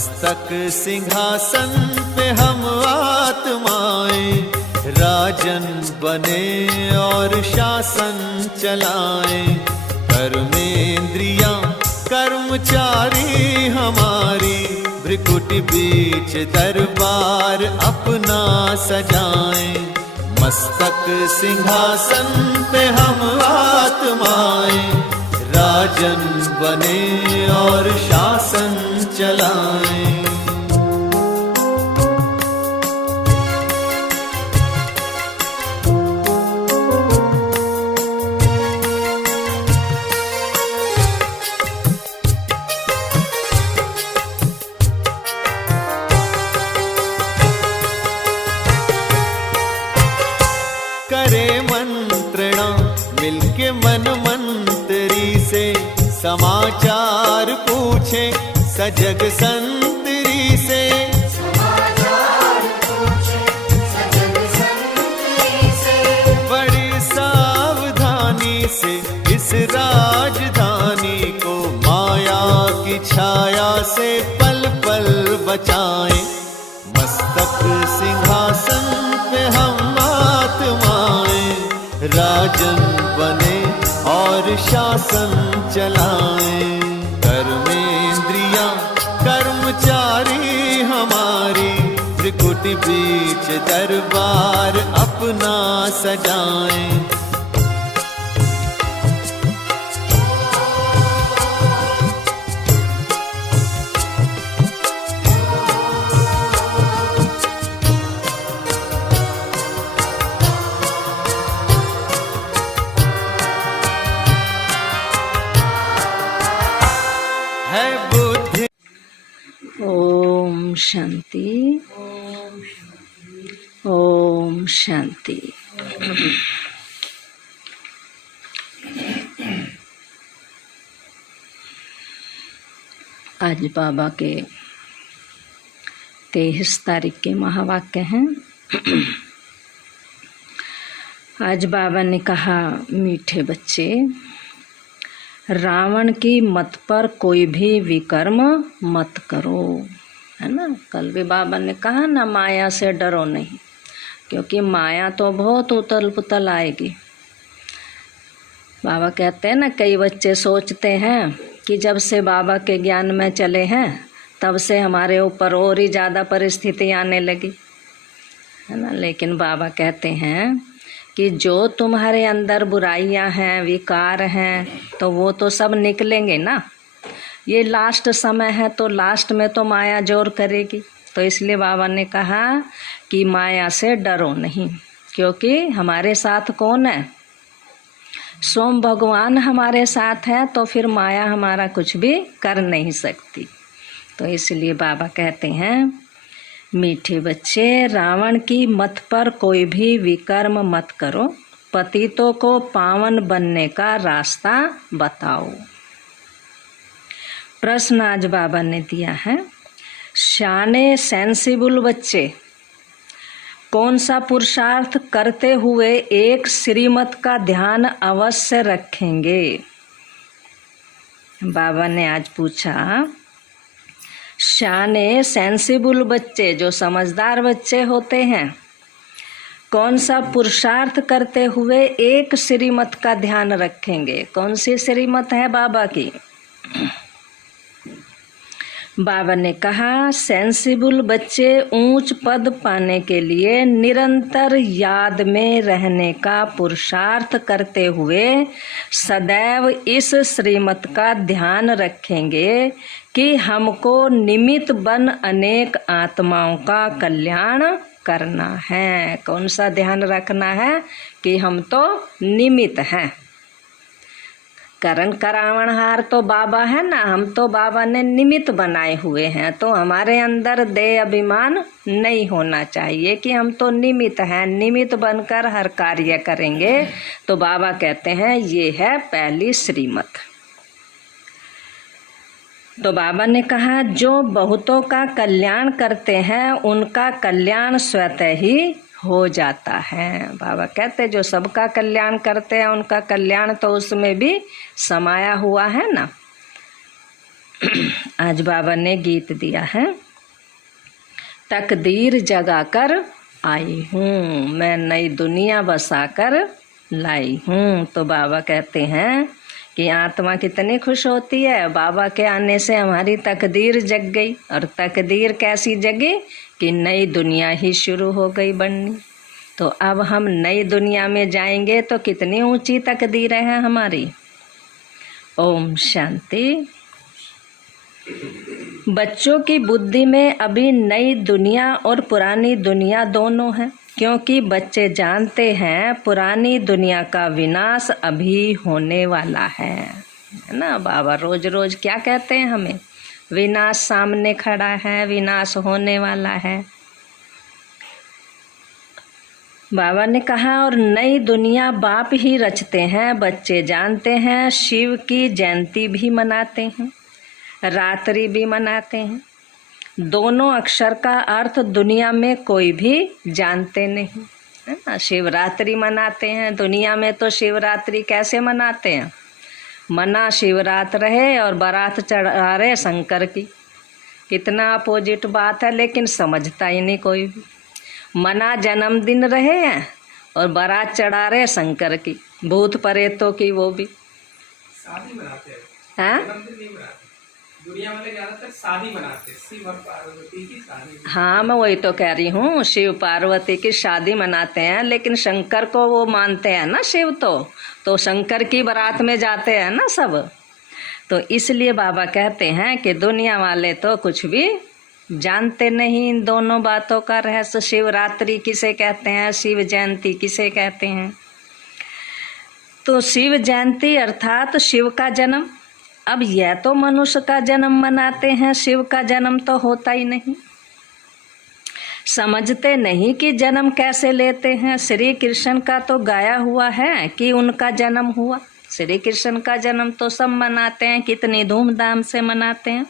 मस्तक सिंहासन पे हम आत्माएं, राजन बने और शासन चलाएं। कर्मेंद्रियां कर्मचारी हमारी, भ्रिकुटी बीच दरबार अपना सजाएं। मस्तक सिंहासन पे हम आत्माएं, राजन बने और शासन चलाएं। करे मंत्रणा मिलके मन मंत्री से, समाचार पूछे सजग संतरी से। बड़ी सावधानी से इस राजधानी को माया की छाया से पल पल बचाएं। मस्तक सिंहासन पे हम आत्माएं, राजन बने और शासन चलाएं। कर्मेंद्रियां कर्मचारी हमारी, त्रिकुटी बीच दरबार अपना सजाएं। ओम शांति, ओम शांति। आज बाबा के 23 तारीख के महावाक्य हैं। आज बाबा ने कहा, मीठे बच्चे, रावण की मत पर कोई भी विकर्म मत करो, है ना। कल भी बाबा ने कहा ना, माया से डरो नहीं, क्योंकि माया तो बहुत उतल पुतल आएगी। बाबा कहते हैं ना, कई बच्चे सोचते हैं कि जब से बाबा के ज्ञान में चले हैं तब से हमारे ऊपर और ही ज़्यादा परिस्थिति आने लगी, है ना। लेकिन बाबा कहते हैं कि जो तुम्हारे अंदर बुराइयां हैं, विकार हैं, तो वो तो सब निकलेंगे ना। ये लास्ट समय है, तो लास्ट में तो माया जोर करेगी। तो इसलिए बाबा ने कहा कि माया से डरो नहीं, क्योंकि हमारे साथ कौन है? स्वयं भगवान हमारे साथ है, तो फिर माया हमारा कुछ भी कर नहीं सकती। तो इसलिए बाबा कहते हैं, मीठे बच्चे, रावण की मत पर कोई भी विकर्म मत करो, पतितों को पावन बनने का रास्ता बताओ। प्रश्न आज बाबा ने दिया है, शाने सेंसिबल बच्चे कौन सा पुरुषार्थ करते हुए एक श्रीमत का ध्यान अवश्य रखेंगे? बाबा ने आज पूछा, शाने सेंसिबल बच्चे, जो समझदार बच्चे होते हैं, कौन सा पुरुषार्थ करते हुए एक श्रीमत का ध्यान रखेंगे? कौन सी श्रीमत है बाबा की? बाबा ने कहा, सेंसिबल बच्चे ऊंच पद पाने के लिए निरंतर याद में रहने का पुरुषार्थ करते हुए सदैव इस श्रीमत का ध्यान रखेंगे कि हमको निमित्त बन अनेक आत्माओं का कल्याण करना है। कौन सा ध्यान रखना है? कि हम तो निमित्त हैं। करण करावनहार तो बाबा है ना, हम तो बाबा ने निमित्त बनाए हुए हैं। तो हमारे अंदर देह अभिमान नहीं होना चाहिए कि हम तो निमित्त हैं, निमित्त बनकर हर कार्य करेंगे। तो बाबा कहते हैं, ये है पहली श्रीमत। तो बाबा ने कहा, जो बहुतों का कल्याण करते हैं उनका कल्याण स्वतः ही हो जाता है। बाबा कहते जो सबका कल्याण करते हैं उनका कल्याण तो उसमें भी समाया हुआ है ना। आज बाबा ने गीत दिया है, तकदीर जगाकर आई हूँ मैं, नई दुनिया बसाकर लाई हूँ। तो बाबा कहते हैं कि आत्मा कितनी खुश होती है, बाबा के आने से हमारी तकदीर जग गई। और तकदीर कैसी जगी कि नई दुनिया ही शुरू हो गई बननी। तो अब हम नई दुनिया में जाएंगे तो कितनी ऊंची तकदीर है हमारी। ओम शांति। बच्चों की बुद्धि में अभी नई दुनिया और पुरानी दुनिया दोनों है, क्योंकि बच्चे जानते हैं पुरानी दुनिया का विनाश अभी होने वाला है ना। बाबा रोज रोज क्या कहते हैं हमें, विनाश सामने खड़ा है, विनाश होने वाला है। बाबा ने कहा और नई दुनिया बाप ही रचते हैं। बच्चे जानते हैं शिव की जयंती भी मनाते हैं, रात्रि भी मनाते हैं। दोनों अक्षर का अर्थ दुनिया में कोई भी जानते नहीं है ना। शिवरात्रि मनाते हैं, दुनिया में तो शिवरात्रि कैसे मनाते हैं, मना शिवरात रहे और बारात चढ़ा रहे शंकर की। कितना अपोजिट बात है, लेकिन समझता ही नहीं कोई भी। मना जन्मदिन रहे हैं और बारात चढ़ा रहे शंकर की, भूत प्रेतों की, वो भी शादी मनाते हैं। जन्मदिन नहीं मनाते, दुनिया वाले ज्यादातर शादी मनाते, शिव और पार्वती की शादी। हाँ, मैं वही तो कह रही हूँ, शिव पार्वती की शादी मनाते हैं, लेकिन शंकर को वो मानते हैं ना शिव, तो शंकर की बारात में जाते हैं ना सब। तो इसलिए बाबा कहते हैं कि दुनिया वाले तो कुछ भी जानते नहीं इन दोनों बातों का रहस्य। शिवरात्रि किसे कहते हैं, शिव जयंती किसे कहते हैं। तो शिव जयंती अर्थात शिव का जन्म। अब यह तो मनुष्य का जन्म मनाते हैं, शिव का जन्म तो होता ही नहीं। समझते नहीं कि जन्म कैसे लेते हैं। श्री कृष्ण का तो गाया हुआ है कि उनका जन्म हुआ। श्री कृष्ण का जन्म तो सब मनाते हैं, कितनी धूमधाम से मनाते हैं।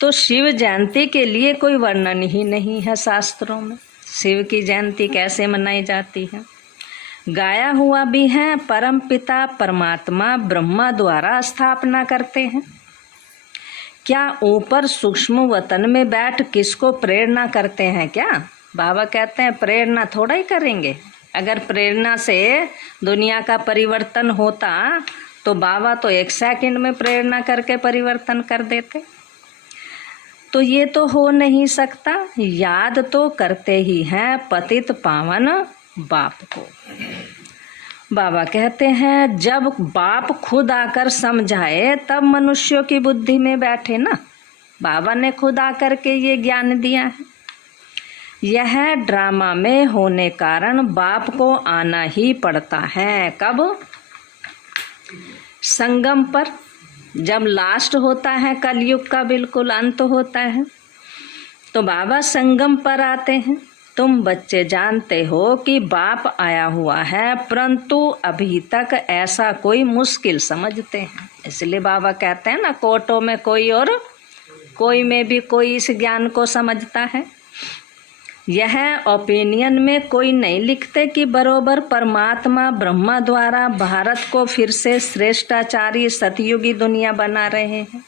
तो शिव जयंती के लिए कोई वर्णन ही नहीं है शास्त्रों में, शिव की जयंती कैसे मनाई जाती है। गाया हुआ भी है, परम पिता परमात्मा ब्रह्मा द्वारा स्थापना करते हैं। क्या ऊपर सूक्ष्म वतन में बैठ किसको प्रेरणा करते हैं क्या? बाबा कहते हैं प्रेरणा थोड़ा ही करेंगे। अगर प्रेरणा से दुनिया का परिवर्तन होता तो बाबा तो 1 सेकंड में प्रेरणा करके परिवर्तन कर देते। तो ये तो हो नहीं सकता। याद तो करते ही हैं पतित पावन बाप को। बाबा कहते हैं जब बाप खुद आकर समझाए तब मनुष्यों की बुद्धि में बैठे ना। बाबा ने खुद आकर के ये ज्ञान दिया है। यह ड्रामा में होने कारण बाप को आना ही पड़ता है। कब? संगम पर, जब लास्ट होता है, कलयुग का बिल्कुल अंत होता है, तो बाबा संगम पर आते हैं। तुम बच्चे जानते हो कि बाप आया हुआ है, परंतु अभी तक ऐसा कोई मुश्किल समझते हैं। इसलिए बाबा कहते हैं ना, कोटों में कोई और कोई में भी कोई इस ज्ञान को समझता है। यह ओपिनियन में कोई नहीं लिखते कि बरोबर परमात्मा ब्रह्मा द्वारा भारत को फिर से श्रेष्ठाचारी सतयुगी दुनिया बना रहे हैं।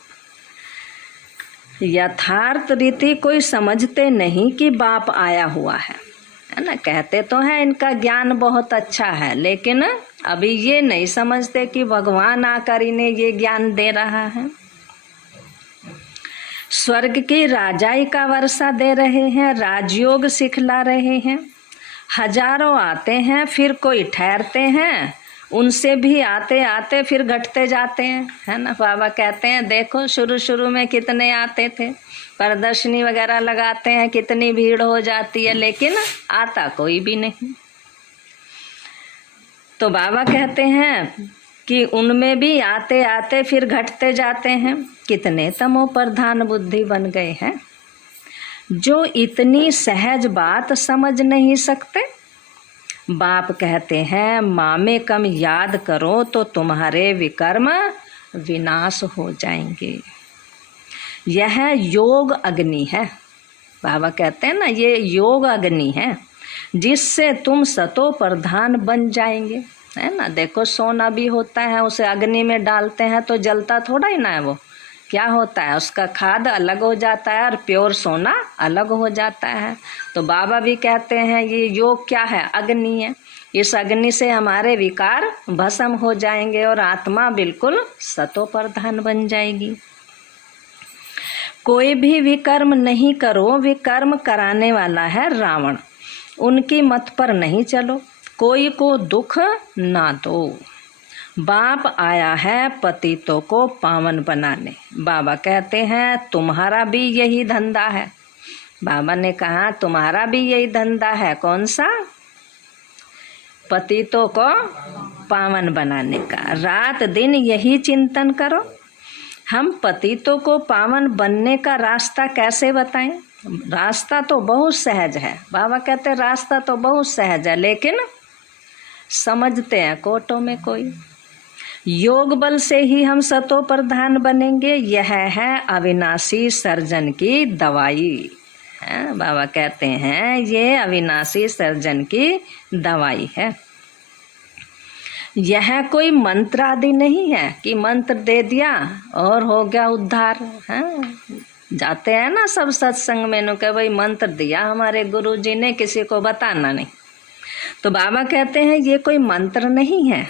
यथार्थ रीति कोई समझते नहीं कि बाप आया हुआ है ना। कहते तो हैं इनका ज्ञान बहुत अच्छा है, लेकिन अभी ये नहीं समझते कि भगवान आकर इन्हें ये ज्ञान दे रहा है। स्वर्ग की राजाई का वर्षा दे रहे हैं, राजयोग सिखला रहे हैं। हजारों आते हैं, फिर कोई ठहरते हैं, उनसे भी आते आते फिर घटते जाते हैं, है ना। बाबा कहते हैं देखो शुरू शुरू में कितने आते थे, प्रदर्शनी वगैरह लगाते हैं, कितनी भीड़ हो जाती है, लेकिन आता कोई भी नहीं। तो बाबा कहते हैं कि उनमें भी आते आते फिर घटते जाते हैं। कितने तमो प्रधान बुद्धि बन गए हैं जो इतनी सहज बात समझ नहीं सकते। बाप कहते हैं मामे कम याद करो तो तुम्हारे विकर्म विनाश हो जाएंगे। यह योग अग्नि है। बाबा कहते हैं ना, ये योग अग्नि है जिससे तुम सतो प्रधान बन जाएंगे, है ना। देखो सोना भी होता है, उसे अग्नि में डालते हैं तो जलता थोड़ा ही ना है वो, क्या होता है, उसका खाद अलग हो जाता है और प्योर सोना अलग हो जाता है। तो बाबा भी कहते हैं ये योग क्या है, अग्नि है। इस अग्नि से हमारे विकार भस्म हो जाएंगे और आत्मा बिल्कुल सतो प्रधान बन जाएगी। कोई भी विकर्म नहीं करो, विकर्म कराने वाला है रावण, उनकी मत पर नहीं चलो, कोई को दुख ना दो। बाप आया है पतितों को पावन बनाने। बाबा कहते हैं तुम्हारा भी यही धंधा है। बाबा ने कहा तुम्हारा भी यही धंधा है। कौन सा? पतितों को पावन बनाने का। रात दिन यही चिंतन करो। हम पतितों को पावन बनने का रास्ता कैसे बताएं? रास्ता तो बहुत सहज है। बाबा कहते हैं रास्ता तो बहुत सहज है, लेकिन समझते हैं कोटों में कोई। योग बल से ही हम सतो प्रधान बनेंगे, यह है अविनाशी सर्जन की दवाई है। बाबा कहते हैं ये अविनाशी सर्जन की दवाई है। यह कोई मंत्र आदि नहीं है कि मंत्र दे दिया और हो गया उद्धार है। जाते हैं ना सब सत्संग में, के भाई मंत्र दिया हमारे गुरुजी ने, किसी को बताना नहीं। तो बाबा कहते हैं ये कोई मंत्र नहीं है,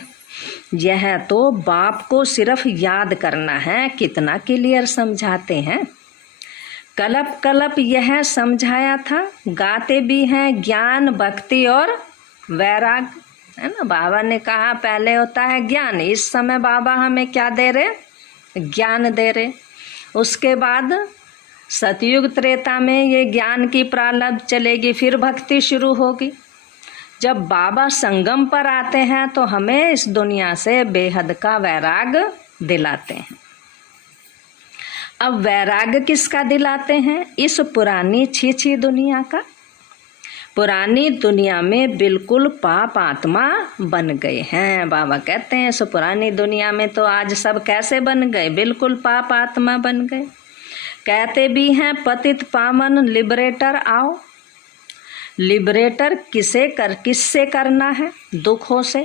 यह तो बाप को सिर्फ याद करना है। कितना क्लियर समझाते हैं। कलप कलप यह समझाया था। गाते भी हैं ज्ञान भक्ति और वैराग, है ना। बाबा ने कहा पहले होता है ज्ञान, इस समय बाबा हमें क्या दे रहे? ज्ञान दे रहे। उसके बाद सतयुग त्रेता में ये ज्ञान की प्रारब्ध चलेगी, फिर भक्ति शुरू होगी। जब बाबा संगम पर आते हैं तो हमें इस दुनिया से बेहद का वैराग दिलाते हैं। अब वैराग किसका दिलाते हैं? इस पुरानी छी दुनिया का। पुरानी दुनिया में बिल्कुल पाप आत्मा बन गए हैं। बाबा कहते हैं इस पुरानी दुनिया में तो आज सब कैसे बन गए? बिल्कुल पाप आत्मा बन गए। कहते भी हैं पतित पावन लिबरेटर आओ। लिबरेटर किससे करना है? दुखों से,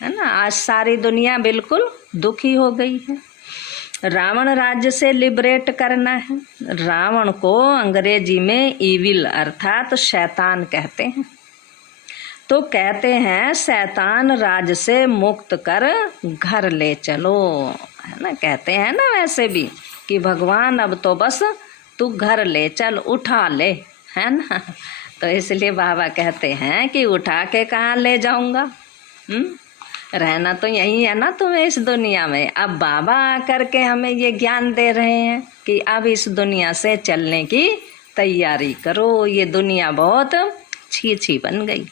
है ना। आज सारी दुनिया बिल्कुल दुखी हो गई है। रावण राज्य से लिबरेट करना है। रावण को अंग्रेजी में ईविल अर्थात शैतान कहते हैं। तो कहते हैं शैतान राज से मुक्त कर घर ले चलो, है ना। कहते हैं ना वैसे भी कि भगवान अब तो बस तू घर ले चल, उठा ले, है ना। तो इसलिए बाबा कहते हैं कि उठा के कहाँ ले जाऊंगा, रहना तो यही है ना तुम्हें इस दुनिया में। अब बाबा आकर के हमें ये ज्ञान दे रहे हैं कि अब इस दुनिया से चलने की तैयारी करो। ये दुनिया बहुत छी बन गई।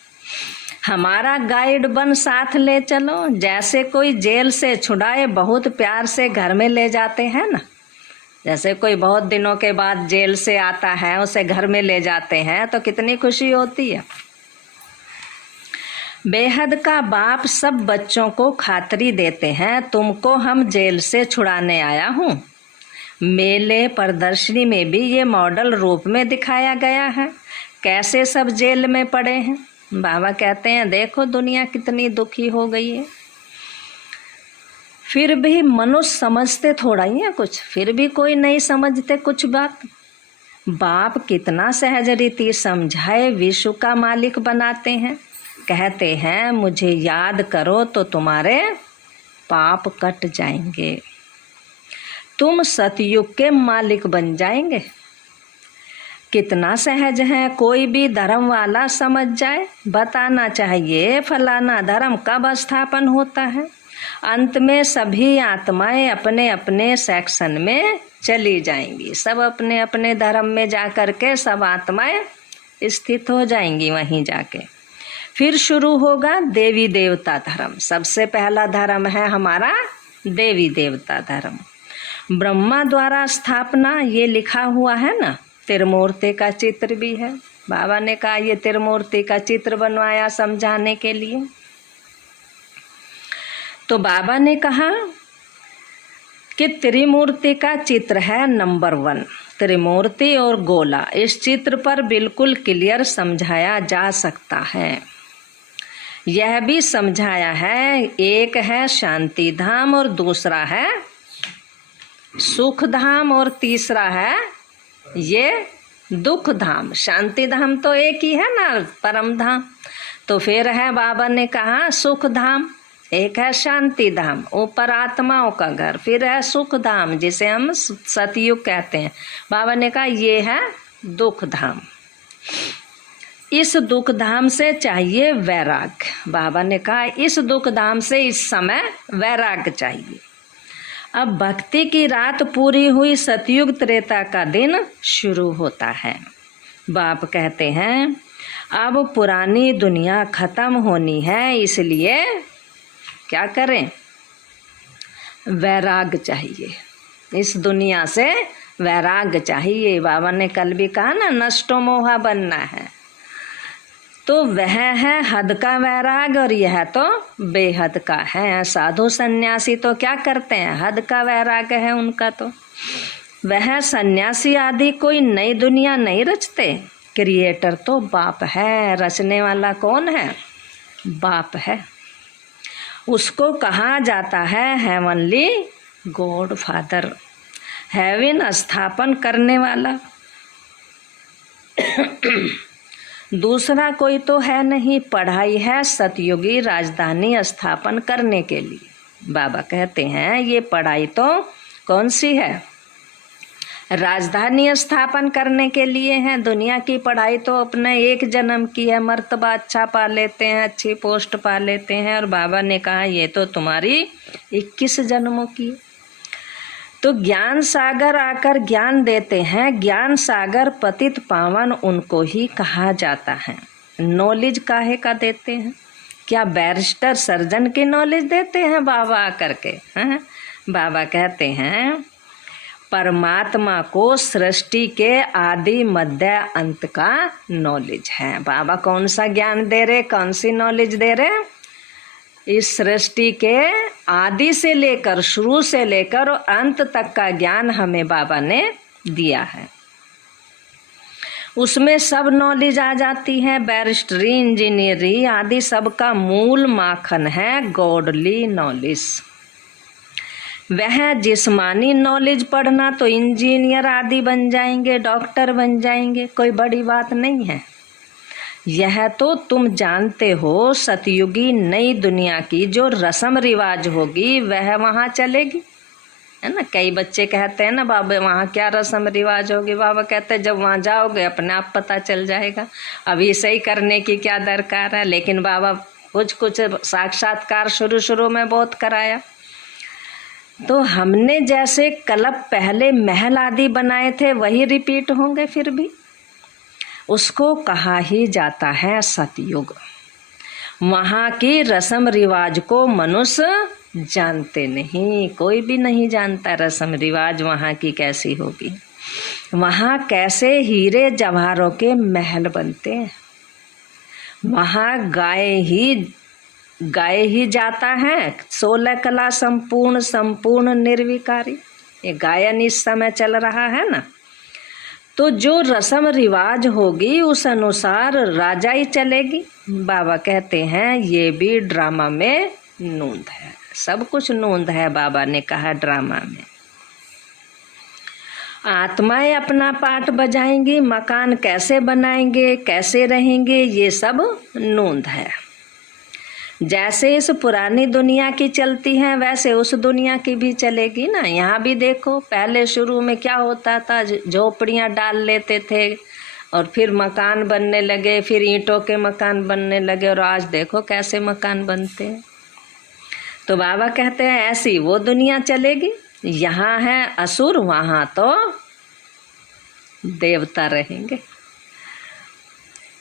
हमारा गाइड बन, साथ ले चलो। जैसे कोई जेल से छुड़ाए बहुत प्यार से घर में ले जाते हैं ना। जैसे कोई बहुत दिनों के बाद जेल से आता है, उसे घर में ले जाते हैं तो कितनी खुशी होती है। बेहद का बाप सब बच्चों को खातरी देते हैं, तुमको हम जेल से छुड़ाने आया हूँ। मेले प्रदर्शनी में भी ये मॉडल रूप में दिखाया गया है, कैसे सब जेल में पड़े हैं। बाबा कहते हैं देखो दुनिया कितनी दुखी हो गई है। फिर भी मनुष्य समझते थोड़ा ही है कुछ, फिर भी कोई नहीं समझते कुछ बात। बाप कितना सहज रीति समझाए विश्व का मालिक बनाते हैं। कहते हैं मुझे याद करो तो तुम्हारे पाप कट जाएंगे, तुम सतयुग के मालिक बन जाएंगे। कितना सहज है, कोई भी धर्म वाला समझ जाए। बताना चाहिए फलाना धर्म कब स्थापन होता है। अंत में सभी आत्माएं अपने अपने सेक्शन में चली जाएंगी। सब अपने अपने धर्म में जाकर के सब आत्माएं स्थित हो जाएंगी वहीं जाके। फिर शुरू होगा देवी देवता धर्म। सबसे पहला धर्म है हमारा देवी देवता धर्म। ब्रह्मा द्वारा स्थापना ये लिखा हुआ है ना। त्रिमूर्ति का चित्र भी है। बाबा ने कहा ये त्रिमूर्ति का चित्र बनवाया समझाने के लिए। तो बाबा ने कहा कि त्रिमूर्ति का चित्र है नंबर 1, त्रिमूर्ति और गोला। इस चित्र पर बिल्कुल क्लियर समझाया जा सकता है। यह भी समझाया है एक है शांति धाम और दूसरा है सुख धाम और तीसरा है ये दुख धाम। शांति धाम तो एक ही है ना, परम धाम। तो फिर है बाबा ने कहा सुख धाम, एक है शांति धाम, ऊपर आत्माओं का घर, फिर है सुख धाम जिसे हम सतयुग कहते हैं। बाबा ने कहा ये है दुख धाम। इस दुख धाम से चाहिए वैराग्य। बाबा ने कहा इस दुख धाम से इस समय वैराग्य चाहिए। अब भक्ति की रात पूरी हुई, सतयुग त्रेता का दिन शुरू होता है। बाप कहते हैं अब पुरानी दुनिया खत्म होनी है, इसलिए क्या करें, वैराग्य चाहिए। इस दुनिया से वैराग्य चाहिए। बाबा ने कल भी कहा ना, नष्टो मोहा बनना है। तो वह है हद का वैराग और यह तो बेहद का है। साधु सन्यासी तो क्या करते हैं, हद का वैराग है उनका। तो वह सन्यासी आदि कोई नई दुनिया नहीं रचते। क्रिएटर तो बाप है, रचने वाला कौन है, बाप है। उसको कहा जाता है हेवनली गॉड फादर, हेवन स्थापन करने वाला। दूसरा कोई तो है नहीं। पढ़ाई है सतयुगी राजधानी स्थापन करने के लिए। बाबा कहते हैं ये पढ़ाई तो कौन सी है, राजधानी स्थापन करने के लिए है। दुनिया की पढ़ाई तो अपने एक जन्म की है, मर्तबा अच्छा पा लेते हैं, अच्छी पोस्ट पा लेते हैं। और बाबा ने कहा ये तो तुम्हारी 21 जन्मों की। तो ज्ञान सागर आकर ज्ञान देते हैं। ज्ञान सागर पतित पावन उनको ही कहा जाता है। नॉलेज काहे का देते हैं, क्या बैरिस्टर सर्जन की नॉलेज देते हैं बाबा आकर के, हैं? बाबा कहते हैं परमात्मा को सृष्टि के आदि मध्य अंत का नॉलेज है। बाबा कौन सा ज्ञान दे रहे, कौन सी नॉलेज दे रहे, इस सृष्टि के आदि से लेकर, शुरू से लेकर अंत तक का ज्ञान हमें बाबा ने दिया है। उसमें सब नॉलेज आ जाती है। बैरिस्टरी, इंजीनियरिंग आदि सबका मूल माखन है गॉडली नॉलेज। वह जिस्मानी नॉलेज पढ़ना तो इंजीनियर आदि बन जाएंगे, डॉक्टर बन जाएंगे, कोई बड़ी बात नहीं है। यह तो तुम जानते हो सतयुगी नई दुनिया की जो रस्म रिवाज होगी वह वहाँ चलेगी, है ना। कई बच्चे कहते हैं ना बाबा वहाँ क्या रस्म रिवाज होगी। बाबा कहते हैं जब वहाँ जाओगे अपने आप पता चल जाएगा, अभी सही करने की क्या दरकार है। लेकिन बाबा कुछ साक्षात्कार शुरू में बहुत कराया। तो हमने जैसे कल्प पहले महल आदि बनाए थे वही रिपीट होंगे फिर भी। उसको कहा ही जाता है सतयुग। वहाँ की रस्म रिवाज को मनुष्य जानते नहीं, कोई भी नहीं जानता रस्म रिवाज वहाँ की कैसी होगी। वहाँ कैसे हीरे जवाहरों के महल बनते हैं। वहाँ गाय ही जाता है 16 कला संपूर्ण निर्विकारी। ये गायन इस समय चल रहा है ना। तो जो रस्म रिवाज होगी उस अनुसार राजा ही चलेगी। बाबा कहते हैं ये भी ड्रामा में नूंद है, सब कुछ नूंद है। बाबा ने कहा ड्रामा में आत्माएं अपना पाठ बजाएंगी, मकान कैसे बनाएंगे, कैसे रहेंगे, ये सब नूंद है। जैसे इस पुरानी दुनिया की चलती है वैसे उस दुनिया की भी चलेगी ना। यहाँ भी देखो पहले शुरू में क्या होता था, झोपड़ियाँ डाल लेते थे और फिर मकान बनने लगे, फिर ईंटों के मकान बनने लगे और आज देखो कैसे मकान बनते हैं। तो बाबा कहते हैं ऐसी वो दुनिया चलेगी। यहाँ है असुर, वहाँ तो देवता रहेंगे।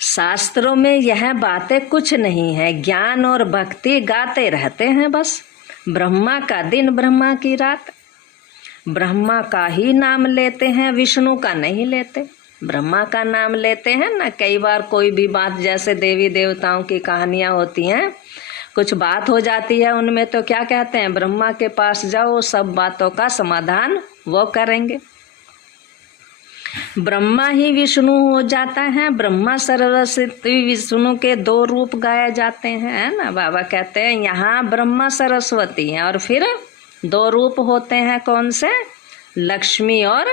शास्त्रों में यह बातें कुछ नहीं है, ज्ञान और भक्ति गाते रहते हैं बस। ब्रह्मा का दिन, ब्रह्मा की रात, ब्रह्मा का ही नाम लेते हैं, विष्णु का नहीं लेते। ब्रह्मा का नाम लेते हैं ना। कई बार कोई भी बात, जैसे देवी देवताओं की कहानियां होती हैं, कुछ बात हो जाती है उनमें, तो क्या कहते हैं ब्रह्मा के पास जाओ, सब बातों का समाधान वो करेंगे। ब्रह्मा ही विष्णु हो जाता है। ब्रह्मा सरस्वती विष्णु के 2 रूप गाए जाते हैं, है ना। बाबा कहते हैं यहाँ ब्रह्मा सरस्वती हैं और फिर 2 रूप होते हैं, कौन से, लक्ष्मी और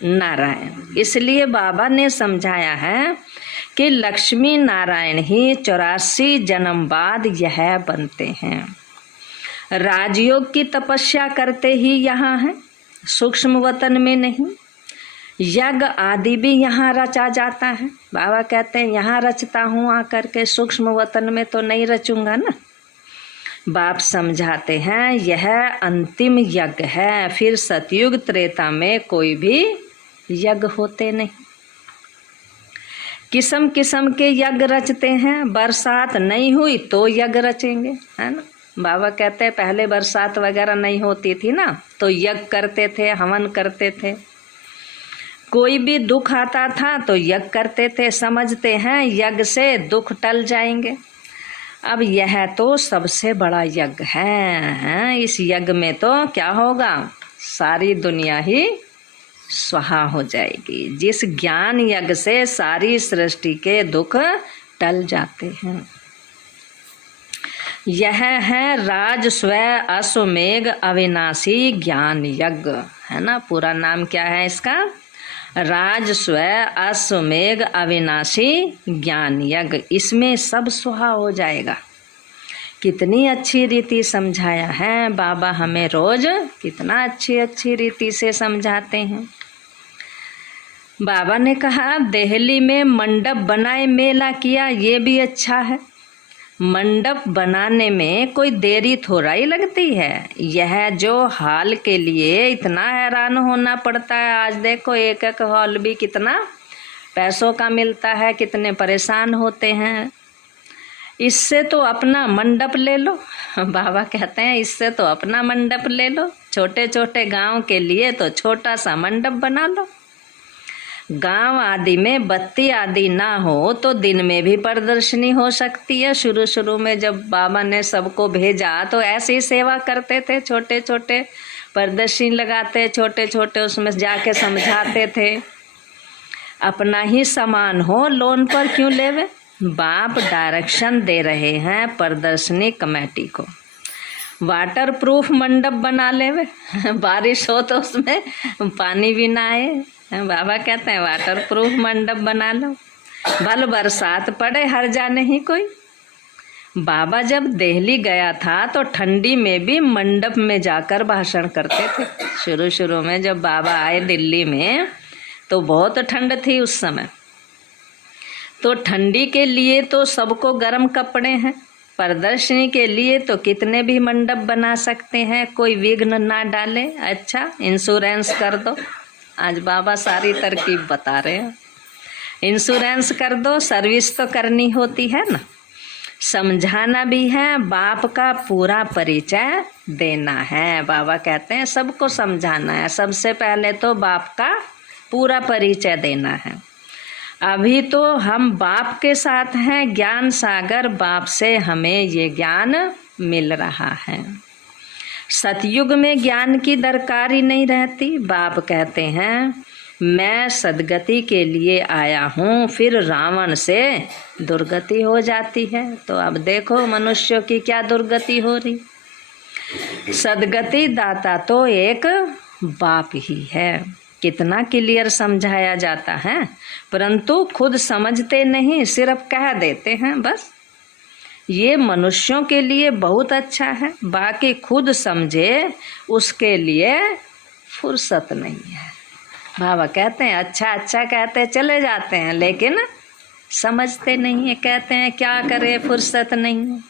नारायण। इसलिए बाबा ने समझाया है कि लक्ष्मी नारायण ही 84 जन्म बाद यह बनते हैं। राजयोग की तपस्या करते ही यहाँ है, सूक्ष्म वतन में नहीं। यज्ञ आदि भी यहाँ रचा जाता है। बाबा कहते हैं यहाँ रचता हूँ आकर के, सूक्ष्म वतन में तो नहीं रचूंगा ना। बाप समझाते हैं यह अंतिम यज्ञ है, फिर सतयुग त्रेता में कोई भी यज्ञ होते नहीं। किस्म किस्म के यज्ञ रचते हैं। बरसात नहीं हुई तो यज्ञ रचेंगे, है ना। बाबा कहते हैं पहले बरसात वगैरह नहीं होती थी ना, तो यज्ञ करते थे, हवन करते थे। कोई भी दुख आता था तो यज्ञ करते थे, समझते हैं यज्ञ से दुख टल जाएंगे। अब यह तो सबसे बड़ा यज्ञ है। इस यज्ञ में तो क्या होगा, सारी दुनिया ही स्वाहा हो जाएगी। जिस ज्ञान यज्ञ से सारी सृष्टि के दुख टल जाते हैं। यह है राज स्वय अश्वमेघ अविनाशी ज्ञान यज्ञ, है ना। पूरा नाम क्या है इसका, राज स्वय अश्वमेघ अविनाशी ज्ञान यज्ञ। इसमें सब स्वाहा हो जाएगा। कितनी अच्छी रीति समझाया है बाबा, हमें रोज कितना अच्छी अच्छी रीति से समझाते हैं। बाबा ने कहा देहली में मंडप बनाए मेला किया, ये भी अच्छा है। मंडप बनाने में कोई देरी थोड़ा ही लगती है। यह जो हॉल के लिए इतना हैरान होना पड़ता है, आज देखो एक एक हॉल भी कितना पैसों का मिलता है, कितने परेशान होते हैं। इससे तो अपना मंडप ले लो। बाबा कहते हैं इससे तो अपना मंडप ले लो। छोटे छोटे गांव के लिए तो छोटा सा मंडप बना लो। गांव आदि में बत्ती आदि ना हो तो दिन में भी प्रदर्शनी हो सकती है। शुरू शुरू में जब बाबा ने सबको भेजा तो ऐसी ही सेवा करते थे, छोटे छोटे प्रदर्शनी लगाते, छोटे छोटे उसमें जाके समझाते थे। अपना ही सामान हो, लोन पर क्यों लेवे। बाप डायरेक्शन दे रहे हैं प्रदर्शनी कमेटी को, वाटर प्रूफ मंडप बना लेवे। बारिश हो तो उसमें पानी भी ना आए। बाबा कहते हैं वाटर प्रूफ मंडप बना लो, भल बरसात पड़े हर्जा नहीं कोई। बाबा जब दिल्ली गया था तो ठंडी में भी मंडप में जाकर भाषण करते थे। शुरू शुरू में जब बाबा आए दिल्ली में तो बहुत ठंड थी उस समय, तो ठंडी के लिए तो सबको गर्म कपड़े हैं, प्रदर्शनी के लिए तो कितने भी मंडप बना सकते हैं, कोई विघ्न ना डाले। अच्छा इंश्योरेंस कर दो, आज बाबा सारी तरकीब बता रहे हैं। इंश्योरेंस कर दो, सर्विस तो करनी होती है ना। समझाना भी है, बाप का पूरा परिचय देना है। बाबा कहते हैं सबको समझाना है, सबसे पहले तो बाप का पूरा परिचय देना है। अभी तो हम बाप के साथ हैं, ज्ञान सागर बाप से हमें ये ज्ञान मिल रहा है। सतयुग में ज्ञान की दरकारी नहीं रहती। बाप कहते हैं मैं सदगति के लिए आया हूँ, फिर रावण से दुर्गति हो जाती है। तो अब देखो मनुष्यों की क्या दुर्गति हो रही। सदगति दाता तो एक बाप ही है। कितना क्लियर समझाया जाता है, परंतु खुद समझते नहीं, सिर्फ कह देते हैं बस। ये मनुष्यों के लिए बहुत अच्छा है, बाकी खुद समझे उसके लिए फुर्सत नहीं है। बाबा कहते हैं अच्छा अच्छा कहते चले जाते हैं, लेकिन समझते नहीं है। कहते हैं क्या करें, फुर्सत नहीं है।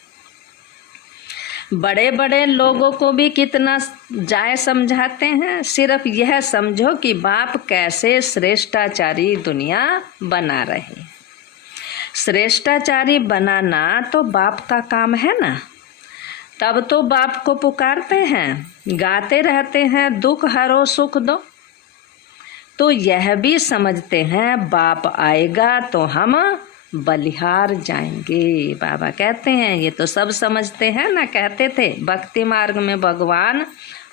बड़े बड़े लोगों को भी कितना जाए समझाते हैं, सिर्फ यह समझो कि बाप कैसे श्रेष्ठाचारी दुनिया बना रहे। श्रेष्ठाचारी बनाना तो बाप का काम है ना, तब तो बाप को पुकारते हैं, गाते रहते हैं दुख हरो सुख दो। तो यह भी समझते हैं बाप आएगा तो हम बलिहार जाएंगे। बाबा कहते हैं ये तो सब समझते हैं ना। कहते थे भक्ति मार्ग में भगवान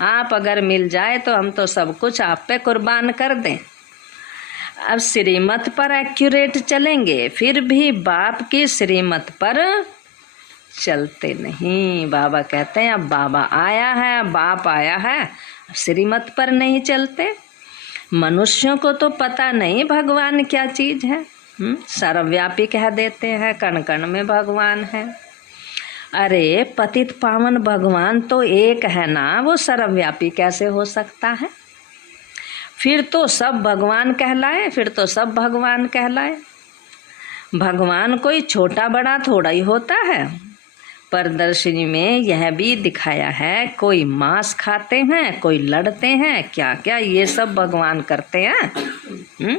आप अगर मिल जाए तो हम तो सब कुछ आप पे कुर्बान कर दें। अब श्रीमत पर एक्यूरेट चलेंगे, फिर भी बाप की श्रीमत पर चलते नहीं। बाबा कहते हैं अब बाबा आया है, बाप आया है, श्रीमत पर नहीं चलते। मनुष्यों को तो पता नहीं भगवान क्या चीज है। सर्वव्यापी कह देते हैं, कण कण में भगवान है। अरे पतित पावन भगवान तो एक है ना, वो सर्वव्यापी कैसे हो सकता है? फिर तो सब भगवान कहलाए, फिर तो सब भगवान कहलाए। भगवान कोई छोटा बड़ा थोड़ा ही होता है। प्रदर्शनी में यह भी दिखाया है, कोई मांस खाते हैं, कोई लड़ते हैं, क्या क्या ये सब भगवान करते हैं।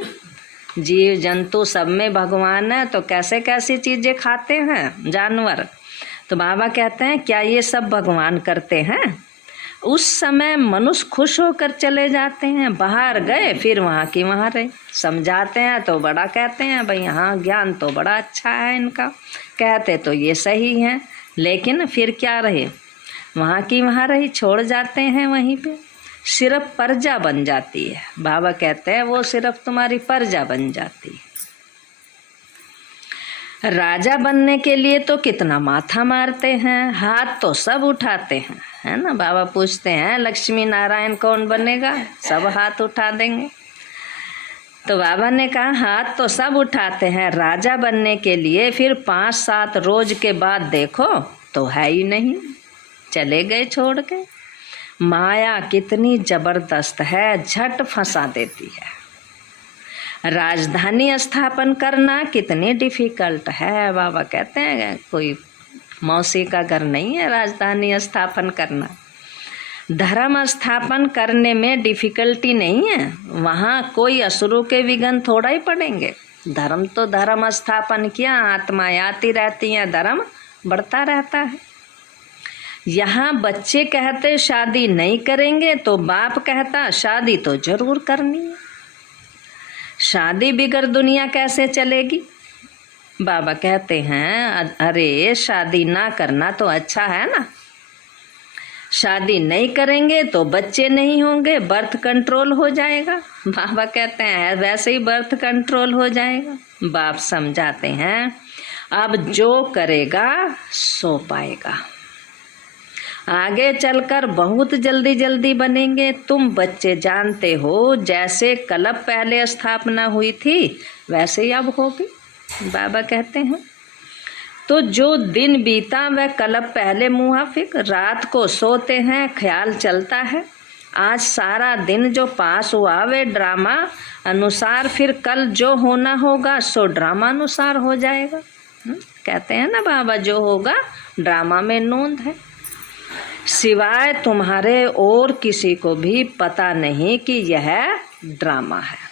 जीव जंतु सब में भगवान है, तो कैसे कैसी चीजें खाते हैं जानवर। तो बाबा कहते हैं क्या ये सब भगवान करते हैं? उस समय मनुष्य खुश होकर चले जाते हैं, बाहर गए फिर वहाँ की वहाँ रहे। समझाते हैं तो बड़ा कहते हैं भाई हाँ ज्ञान तो बड़ा अच्छा है इनका, कहते तो ये सही है, लेकिन फिर क्या रहे, वहाँ की वहाँ रही, छोड़ जाते हैं वहीं पे। सिर्फ प्रजा बन जाती है। बाबा कहते हैं वो सिर्फ तुम्हारी प्रजा बन जाती है। राजा बनने के लिए तो कितना माथा मारते हैं, हाथ तो सब उठाते हैं, है ना। बाबा पूछते हैं लक्ष्मी नारायण कौन बनेगा, सब हाथ उठा देंगे। तो बाबा ने कहा हाथ तो सब उठाते हैं, राजा बनने के लिए फिर 5-7 रोज के बाद देखो तो है ही नहीं, चले गए छोड़ के। माया कितनी जबरदस्त है, झट फंसा देती है। राजधानी स्थापन करना कितनी डिफिकल्ट है। बाबा कहते हैं कोई मौसी का घर नहीं है राजधानी स्थापन करना। धर्म स्थापन करने में डिफिकल्टी नहीं है, वहाँ कोई असुरों के विघ्न थोड़ा ही पड़ेंगे। धर्म तो धर्म स्थापन किया, आत्मा आती रहती है, धर्म बढ़ता रहता है। यहाँ बच्चे कहते शादी नहीं करेंगे तो बाप कहता शादी तो जरूर करनी है। शादी बिगर दुनिया कैसे चलेगी? बाबा कहते हैं अरे शादी ना करना तो अच्छा है ना। शादी नहीं करेंगे तो बच्चे नहीं होंगे, बर्थ कंट्रोल हो जाएगा। बाबा कहते हैं वैसे ही बर्थ कंट्रोल हो जाएगा। बाप समझाते हैं अब जो करेगा सो पाएगा। आगे चलकर बहुत जल्दी जल्दी बनेंगे। तुम बच्चे जानते हो जैसे कल्प पहले स्थापना हुई थी वैसे ही अब होगी। बाबा कहते हैं तो जो दिन बीता वह कल्प पहले मुआफिक, रात को सोते हैं ख्याल चलता है। आज सारा दिन जो पास हुआ वे ड्रामा अनुसार, फिर कल जो होना होगा सो ड्रामा अनुसार हो जाएगा। कहते हैं ना बाबा जो होगा ड्रामा में नोंद है। सिवाय तुम्हारे और किसी को भी पता नहीं कि यह ड्रामा है।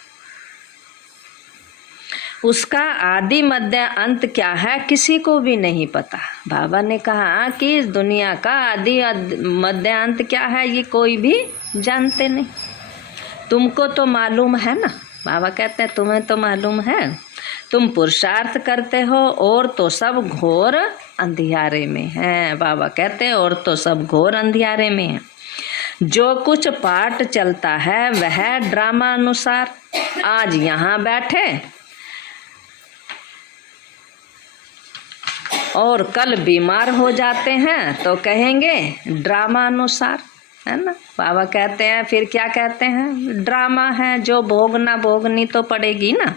उसका आदि मध्य अंत क्या है किसी को भी नहीं पता। बाबा ने कहा कि इस दुनिया का आदि मध्य अंत क्या है ये कोई भी जानते नहीं। तुमको तो मालूम है ना। बाबा कहते हैं तुम्हें तो मालूम है, तुम पुरुषार्थ करते हो और तो सब घोर अंधियारे में है। बाबा कहते हैं और तो सब घोर अंधियारे में है। जो कुछ पाठ चलता है वह ड्रामा अनुसार। आज यहाँ बैठे और कल बीमार हो जाते हैं तो कहेंगे ड्रामा अनुसार, है ना। बाबा कहते हैं फिर क्या कहते हैं ड्रामा है, जो भोगना भोगनी तो पड़ेगी ना।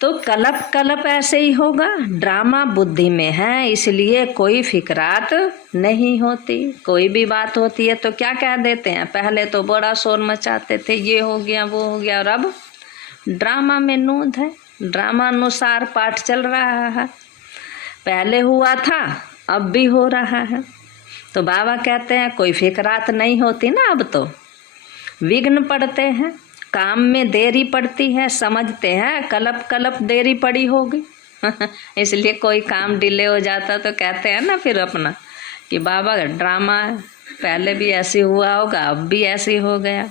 तो कल्प कल्प ऐसे ही होगा। ड्रामा बुद्धि में है, इसलिए कोई फिक्रात नहीं होती। कोई भी बात होती है तो क्या कह देते हैं, पहले तो बड़ा शोर मचाते थे ये हो गया वो हो गया, और अब ड्रामा में नोंद है। ड्रामा अनुसार पाठ चल रहा है, पहले हुआ था अब भी हो रहा है। तो बाबा कहते हैं कोई फिक्रात नहीं होती ना। अब तो विघ्न पड़ते हैं, काम में देरी पड़ती है, समझते हैं कल्प कल्प देरी पड़ी होगी इसलिए कोई काम डिले हो जाता तो कहते हैं ना फिर अपना कि बाबा ड्रामा है, पहले भी ऐसे हुआ होगा अब भी ऐसे हो गया।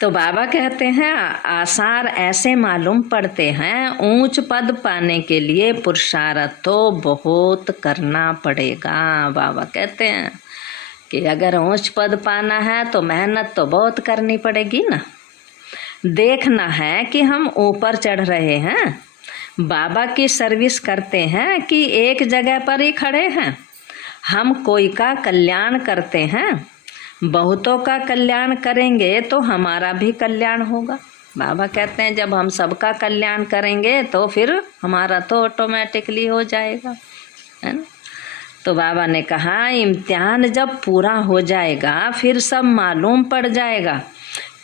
तो बाबा कहते हैं आसार ऐसे मालूम पड़ते हैं, ऊंच पद पाने के लिए पुरुषार्थ तो बहुत करना पड़ेगा। बाबा कहते हैं कि अगर ऊंच पद पाना है तो मेहनत तो बहुत करनी पड़ेगी ना। देखना है कि हम ऊपर चढ़ रहे हैं, बाबा की सर्विस करते हैं कि एक जगह पर ही खड़े हैं। हम कोई का कल्याण करते हैं, बहुतों का कल्याण करेंगे तो हमारा भी कल्याण होगा। बाबा कहते हैं जब हम सबका कल्याण करेंगे तो फिर हमारा तो ऑटोमेटिकली हो जाएगा, है ना। तो बाबा ने कहा इम्तिहान जब पूरा हो जाएगा फिर सब मालूम पड़ जाएगा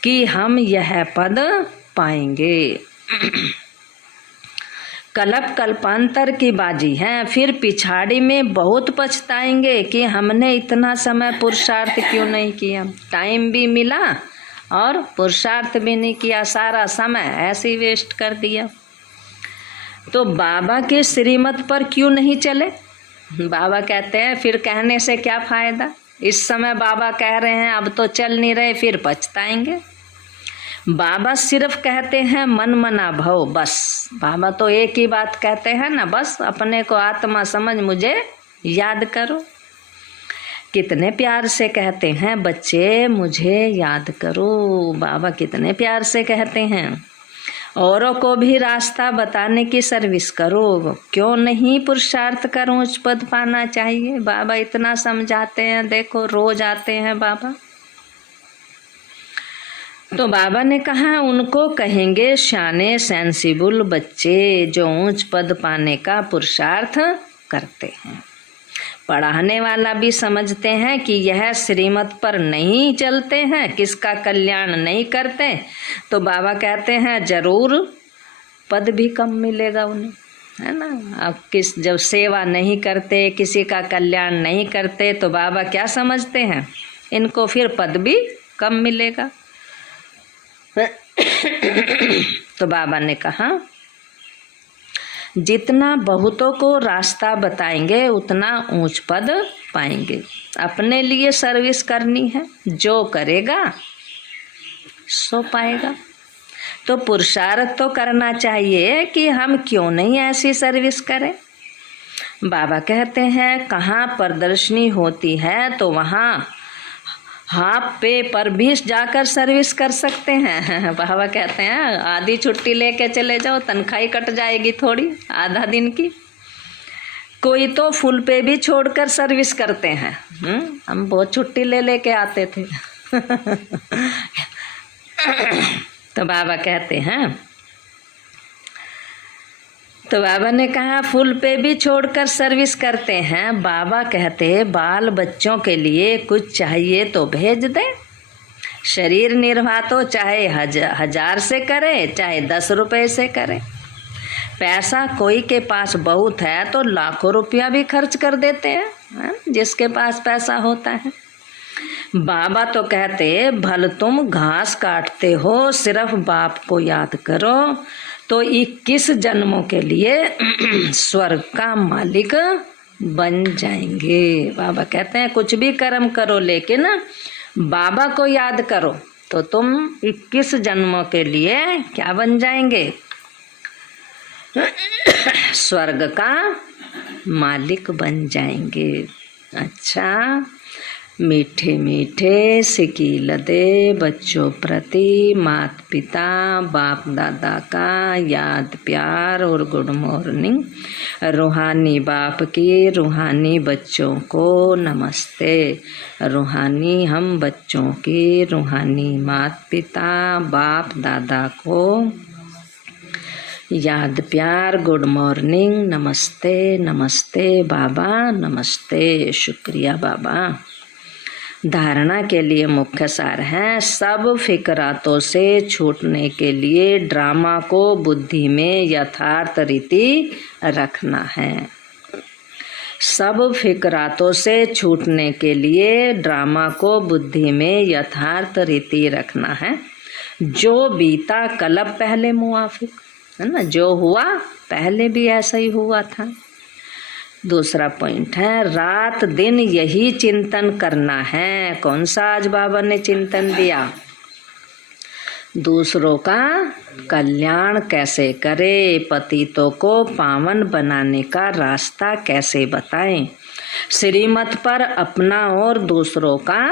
कि हम यह पद पाएंगे। कल्प कल्पांतर की बाजी है, फिर पिछाड़ी में बहुत पछताएंगे कि हमने इतना समय पुरुषार्थ क्यों नहीं किया। टाइम भी मिला और पुरुषार्थ भी नहीं किया, सारा समय ऐसे ही वेस्ट कर दिया। तो बाबा के श्रीमत पर क्यों नहीं चले। बाबा कहते हैं फिर कहने से क्या फायदा। इस समय बाबा कह रहे हैं अब तो चल नहीं रहे, फिर पछताएंगे। बाबा सिर्फ कहते हैं मन मना भव, बस बाबा तो एक ही बात कहते हैं ना, बस अपने को आत्मा समझ मुझे याद करो। कितने प्यार से कहते हैं बच्चे मुझे याद करो। बाबा कितने प्यार से कहते हैं। औरों को भी रास्ता बताने की सर्विस करो। क्यों नहीं पुरुषार्थ करो, उच्च पद पाना चाहिए। बाबा इतना समझाते हैं, देखो रोज आते हैं बाबा। तो बाबा ने कहा उनको कहेंगे शाने सेंसिबल बच्चे जो उच्च पद पाने का पुरुषार्थ करते हैं। पढ़ाने वाला भी समझते हैं कि यह श्रीमत पर नहीं चलते हैं, किसका कल्याण नहीं करते, तो बाबा कहते हैं जरूर पद भी कम मिलेगा उन्हें, है ना। अब जब सेवा नहीं करते, किसी का कल्याण नहीं करते, तो बाबा क्या समझते हैं, इनको फिर पद भी कम मिलेगा। तो बाबा ने कहा जितना बहुतों को रास्ता बताएंगे उतना ऊंच पद पाएंगे। अपने लिए सर्विस करनी है, जो करेगा सो पाएगा। तो पुरुषार्थ तो करना चाहिए कि हम क्यों नहीं ऐसी सर्विस करें। बाबा कहते हैं कहाँ प्रदर्शनी होती है तो वहाँ हाफ पे पर भी जाकर सर्विस कर सकते हैं। बाबा कहते हैं आधी छुट्टी लेके चले जाओ, तनख्वाही कट जाएगी थोड़ी आधा दिन की। कोई तो फुल पे भी छोड़कर सर्विस करते हैं। हम बहुत छुट्टी ले लेके आते थे। तो बाबा कहते हैं, तो बाबा ने कहा फुल पे भी छोड़कर सर्विस करते हैं। बाबा कहते बाल बच्चों के लिए कुछ चाहिए तो भेज दे। शरीर निर्वाह तो चाहे 1000 से करे, चाहे 10 रुपए से करे। पैसा कोई के पास बहुत है तो लाखों रुपया भी खर्च कर देते हैं, जिसके पास पैसा होता है। बाबा तो कहते भल तुम घास काटते हो, सिर्फ बाप को याद करो तो 21 जन्मों के लिए स्वर्ग का मालिक बन जाएंगे। बाबा कहते हैं कुछ भी कर्म करो लेकिन बाबा को याद करो तो तुम 21 जन्मों के लिए क्या बन जाएंगे, स्वर्ग का मालिक बन जाएंगे। अच्छा, मीठे मीठे सिकील दे बच्चों प्रति माता पिता बाप दादा का याद प्यार और गुड मॉर्निंग। रूहानी बाप की रूहानी बच्चों को नमस्ते। रूहानी हम बच्चों की रूहानी माता पिता बाप दादा को याद प्यार गुड मॉर्निंग, नमस्ते नमस्ते बाबा, नमस्ते, शुक्रिया बाबा। धारणा के लिए मुख्य सार है सब फिक्रातों से छूटने के लिए ड्रामा को बुद्धि में यथार्थ रीति रखना है। सब फिक्रातों से छूटने के लिए ड्रामा को बुद्धि में यथार्थ रीति रखना है। जो बीता कलब पहले मुआफिक, है ना, जो हुआ पहले भी ऐसा ही हुआ था। दूसरा पॉइंट है रात दिन यही चिंतन करना है। कौन सा आज बाबा ने चिंतन दिया, दूसरों का कल्याण कैसे करे, पतितों को पावन बनाने का रास्ता कैसे बताएं, श्रीमत पर अपना और दूसरों का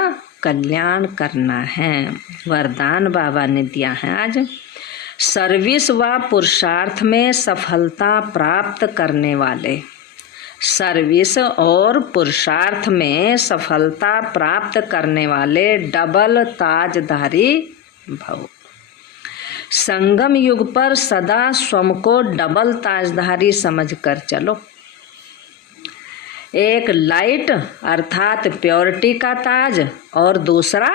कल्याण करना है। वरदान बाबा ने दिया है आज, सर्विस व पुरुषार्थ में सफलता प्राप्त करने वाले, सर्विस और पुरुषार्थ में सफलता प्राप्त करने वाले डबल ताजधारी भव। संगम युग पर सदा स्वयं को डबल ताजधारी समझकर चलो। एक लाइट अर्थात प्योरिटी का ताज और दूसरा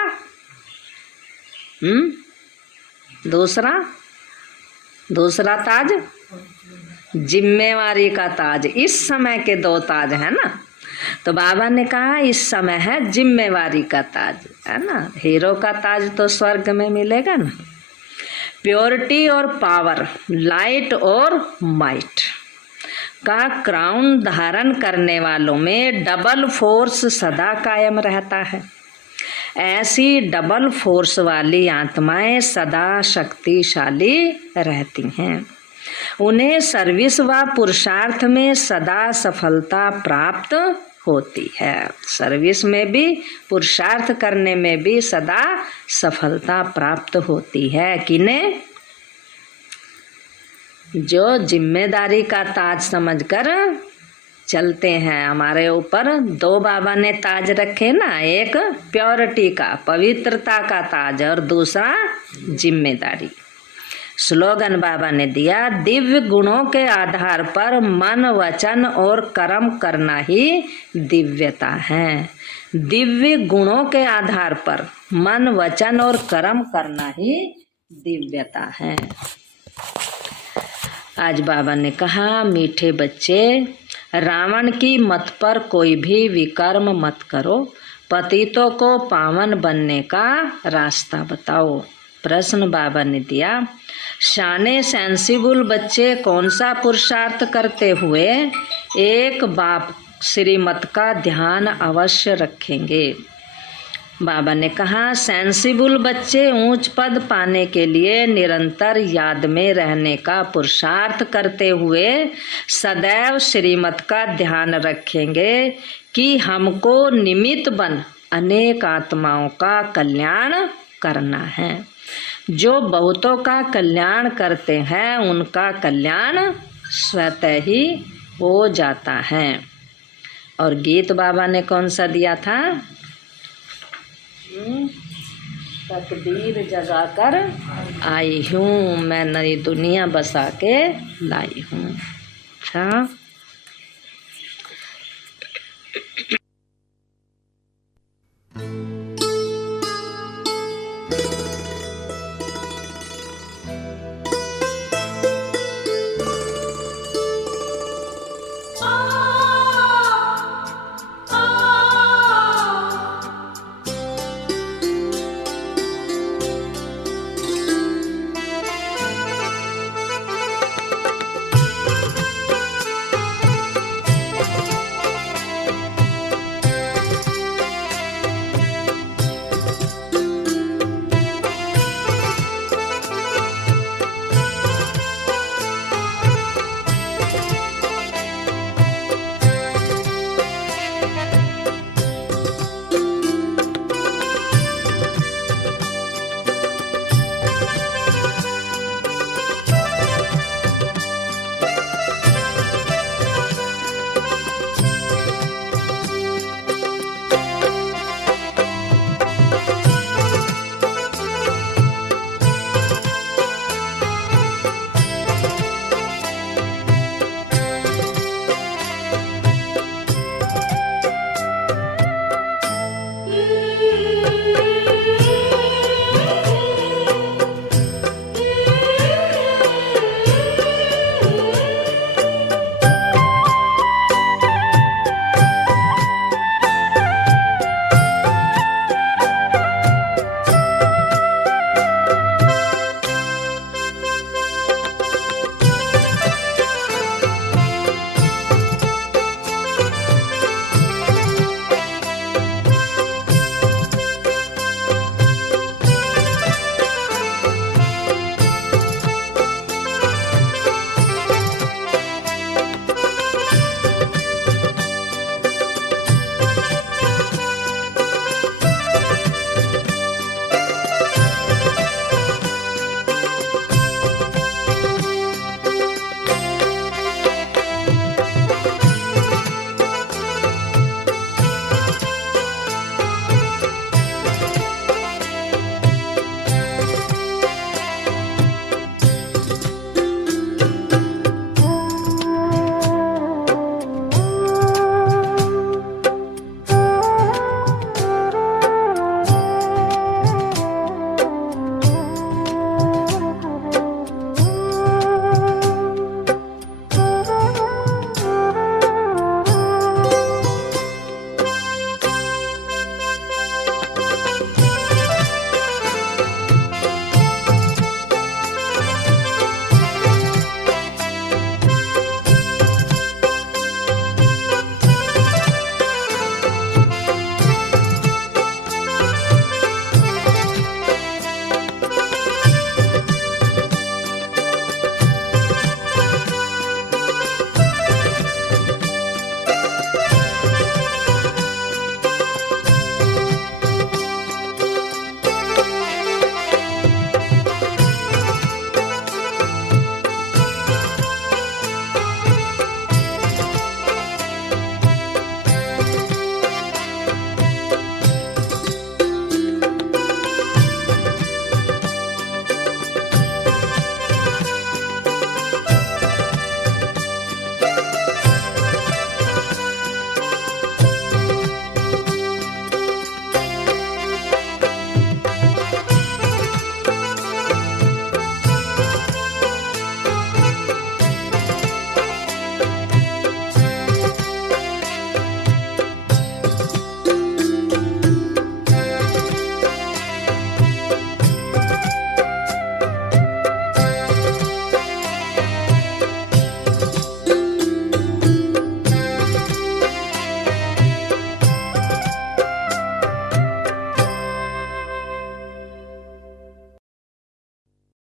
दूसरा ताज जिम्मेवारी का ताज। इस समय के दो ताज है ना। तो बाबा ने कहा इस समय है जिम्मेवारी का ताज, है ना। हीरो का ताज तो स्वर्ग में मिलेगा ना। प्योरिटी और पावर, लाइट और माइट का क्राउन धारण करने वालों में डबल फोर्स सदा कायम रहता है। ऐसी डबल फोर्स वाली आत्माएं सदा शक्तिशाली रहती हैं। उन्हें सर्विस व पुरुषार्थ में सदा सफलता प्राप्त होती है। सर्विस में भी पुरुषार्थ करने में भी सदा सफलता प्राप्त होती है। किन्हें? जो जिम्मेदारी का ताज समझकर चलते हैं। हमारे ऊपर दो बाबा ने ताज रखे ना, एक प्योरिटी का, पवित्रता का ताज और दूसरा जिम्मेदारी। स्लोगन बाबा ने दिया, दिव्य गुणों के आधार पर मन, वचन और कर्म करना ही दिव्यता है। दिव्य गुणों के आधार पर मन, वचन और कर्म करना ही दिव्यता है। आज बाबा ने कहा, मीठे बच्चे, रावण की मत पर कोई भी विकर्म मत करो। पतितों को पावन बनने का रास्ता बताओ। प्रश्न बाबा ने दिया, शाने सेंसिबल बच्चे कौन सा पुरुषार्थ करते हुए एक बाप श्रीमत का ध्यान अवश्य रखेंगे। बाबा ने कहा, सेंसिबल बच्चे ऊंच पद पाने के लिए निरंतर याद में रहने का पुरुषार्थ करते हुए सदैव श्रीमत का ध्यान रखेंगे कि हमको निमित्त बन अनेक आत्माओं का कल्याण करना है। जो बहुतों का कल्याण करते हैं उनका कल्याण स्वतः ही हो जाता है। और गीत बाबा ने कौन सा दिया था? तकदीर जगा कर आई हूँ, मैं नई दुनिया बसा के लाई हूँ। अच्छा।